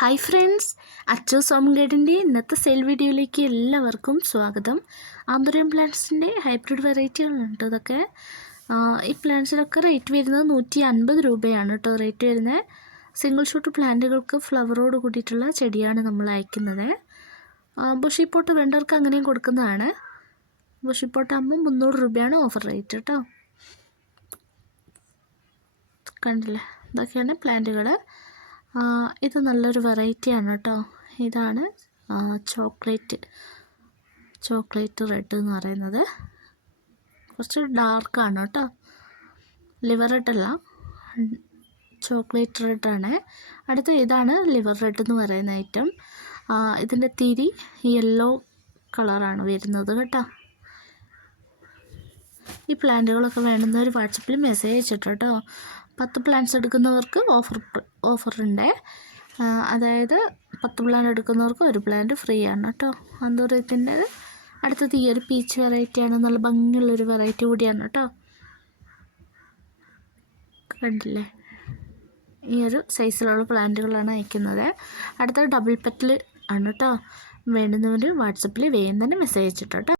Hi friends, Achus home ഗൈഡിൻ്റെ ഇന്നത്തെ sale വീഡിയോയിലേക്ക് എല്ലാവർക്കും സ്വാഗതം. ആന്തൂറിയം പ്ലാന്റ്സിൻ്റെ ഹൈബ്രിഡ് വെറൈറ്റികളാണ് കേട്ടോ ഇതൊക്കെ. ഈ പ്ലാന്റ്സിനൊക്കെ റേറ്റ് വരുന്നത് 150 രൂപയാണ് കേട്ടോ റേറ്റ് വരുന്നത്. സിംഗിൾ ഷൂട്ട് പ്ലാന്റുകൾക്ക് ഫ്ലവറോട് കൂടിയിട്ടുള്ള ചെടിയാണ് നമ്മൾ അയക്കുന്നത്. ബുഷിപ്പോട്ട് വേണ്ടവർക്ക് അങ്ങനെയും കൊടുക്കുന്നതാണ്. ബുഷിപ്പോട്ടാകുമ്പോൾ 300 രൂപയാണ് ഓഫർ റേറ്റ് കേട്ടോ. കണ്ടില്ലേ, ഇതൊക്കെയാണ് പ്ലാന്റുകൾ. ഇത് നല്ലൊരു വെറൈറ്റിയാണ് കേട്ടോ. ഇതാണ് ചോക്ലേറ്റ് റെഡ് എന്ന് പറയുന്നത്. കുറച്ച് ഡാർക്കാണ് കേട്ടോ, ലിവർ റെഡല്ല, ചോക്ലേറ്റ് റെഡാണ്. അടുത്ത ഇതാണ് ലിവർ റെഡ് എന്ന് പറയുന്ന ഐറ്റം. ഇതിൻ്റെ തിരി യെല്ലോ കളറാണ് വരുന്നത് കേട്ടോ. ഈ പ്ലാന്റുകളൊക്കെ വേണ്ടുന്നവർ വാട്സപ്പിൽ മെസ്സേജ് അയച്ചിട്ട് കേട്ടോ. 10 പ്ലാന്റ്സ് എടുക്കുന്നവർക്ക് ഓഫറുണ്ട്. അതായത് 10 പ്ലാന്റ് എടുക്കുന്നവർക്ക് 1 പ്ലാന്റ് ഫ്രീ ആണ് കേട്ടോ. ആന്തൂറിയത്തിൻ്റെ അടുത്തത് ഈ ഒരു പീച്ച് വെറൈറ്റിയാണ്. നല്ല ഭംഗിയുള്ളൊരു വെറൈറ്റി കൂടിയാണ് കേട്ടോ. കണ്ടില്ലേ, ഈ ഒരു സൈസിലുള്ള പ്ലാന്റുകളാണ് അയക്കുന്നത്. അടുത്തത് ഡബിൾ പെറ്റൽ ആണ് കേട്ടോ. വേണ്ടുന്നവർ വാട്സപ്പിൽ വേഗം തന്നെ മെസ്സേജ് അയച്ചിട്ടോ കേട്ടോ.